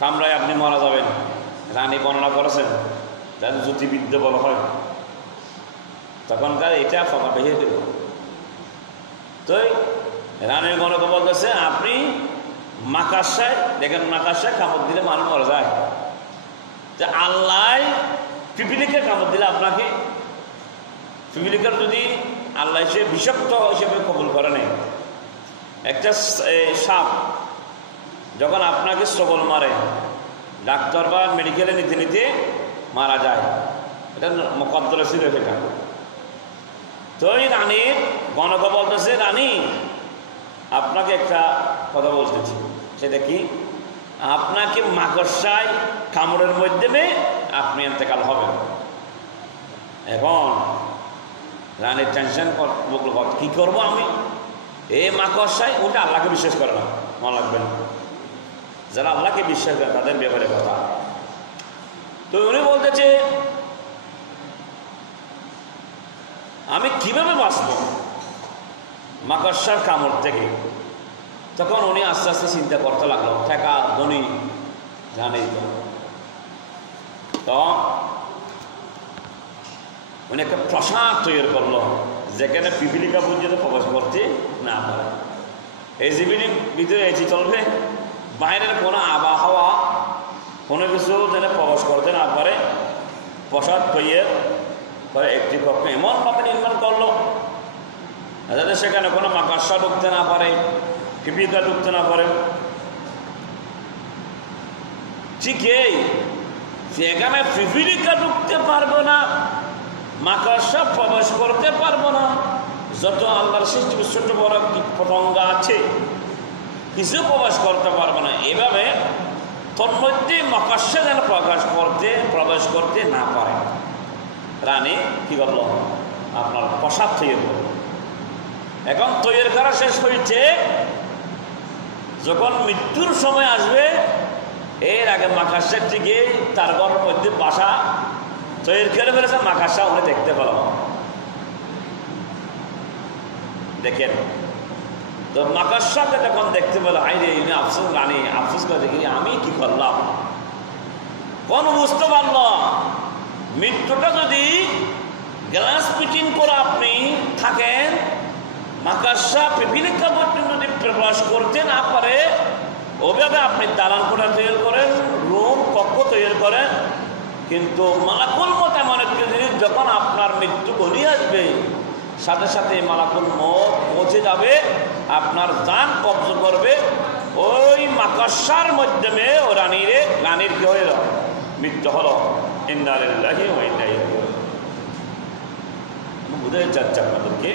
কামড়ায় আপনি মারা যাবেন। রানী বর্ণনা করেছেন, যাদের জ্যোতির্বিদ্যা বলা হয়, তখনকার এটা ফাঁকা ভেঙে দেব। তো রানীর গণক বলতেছে আপনি মাকাশায় দেখেন, মাকাশায় কামড় দিলে মানুষ মরে যায়, যে আল্লাহ পিপিলিকে কামড় দিলে আপনাকে, পিপিলিকার যদি আল্লাহ সে বিষাক্ত হিসেবে কবুল করে নেই, একটা সাপ যখন আপনাকে সবল মারে, ডাক্তার বা মেডিকেলে নিতে নিতে মারা যায়, এটা মোকদ্দরে ছিল সেটা। তো এই রানীর গণক বলতেছে রানী আপনাকে একটা কথা বলতেছি, সেটা কি, আপনাকে মাকড়সায় কামড়ের মাধ্যমে আপনি ইন্তেকাল হবেন। এখন রানীর টেনশন কি করবো আমি, এই মাকড়সায় ওটা আল্লাহকে বিশ্বাস করে না, মনে রাখবেন, যারা আল্লাহকে বিশ্বাস করে তাদের ব্যাপারে কথা। তো উনি বলতেছে আমি কিভাবে বাঁচব মাকড়সার কামড় থেকে। তখন উনি আস্তে আস্তে চিন্তা করতে লাগলো, ঠেকা ধনী জানেই তো উনি একটা প্রাসাদ তৈরি করলো, যেখানে পিপিলিকা পর্যন্ত প্রবেশ করতে না পারে। এই জীবনের ভিতরে এসি চলবে, বাইরের কোনো আবহাওয়া কোনো কিছু যেন প্রবেশ করতে না পারে। প্রাসাদ তৈরি করে একটি কক্ষ এমনভাবে নির্মাণ করলো যাতে সেখানে কোনো মাকড়সা ঢুকতে না পারে, পিপিলিকা ঢুকতে না পারে। ঠিক এই সেখানে পিপিলিকা ঢুকতে পারবো না, মাকড়সা প্রবেশ করতে পারবো না, যত আল্লাহর সৃষ্টি ছোট বড় পতঙ্গ আছে কিছু প্রবেশ করতে পারবো না। এভাবে তন্মধ্যে মাকড়সা যেন প্রবেশ করতে না পারে। রানী কি করলো, আপনার প্রাসাদ তৈরি করলো। এখন তৈরি করা শেষ হয়েছে, যখন মৃত্যুর সময় আসবে এর আগে মাকড়সার থেকে তার ঘরের মধ্যে বাসা তৈরি করে ফেলেছে, মাকড়সা উনি দেখতে পেলাম। দেখেন তো মাকড়সাকে যখন দেখতে পেল, আইরে আফসোস, রানী আফসোস করে দেখি আমি কি করলাম, কোন বুঝতে পারল মৃত্যুটা যদি গ্লাস ফিটিং করে আপনি থাকেন, মাকড়সা পিপিলিকা পর্যন্ত যদি প্রবেশ করতে না পারে, ওভাবে আপনি দালান কোঠা তৈরি করেন, রুম কক্ষ তৈরি করেন, কিন্তু মালাকুল মত এমন একটি জিনিস, যখন আপনার মৃত্যু ঘনিয়ে আসবে সাথে সাথে মালাকুল মত পৌঁছে যাবে, আপনার জান কব্জ করবে, ওই মাকড়সার মাধ্যমে ও রানীর কি হয়ে মৃত্যু হলো। ইন্না লিল্লাহি ওয়া ইন্না ইলাইহি রাজিউন। বুঝাতে চাচ্ছি আপনাদেরকে।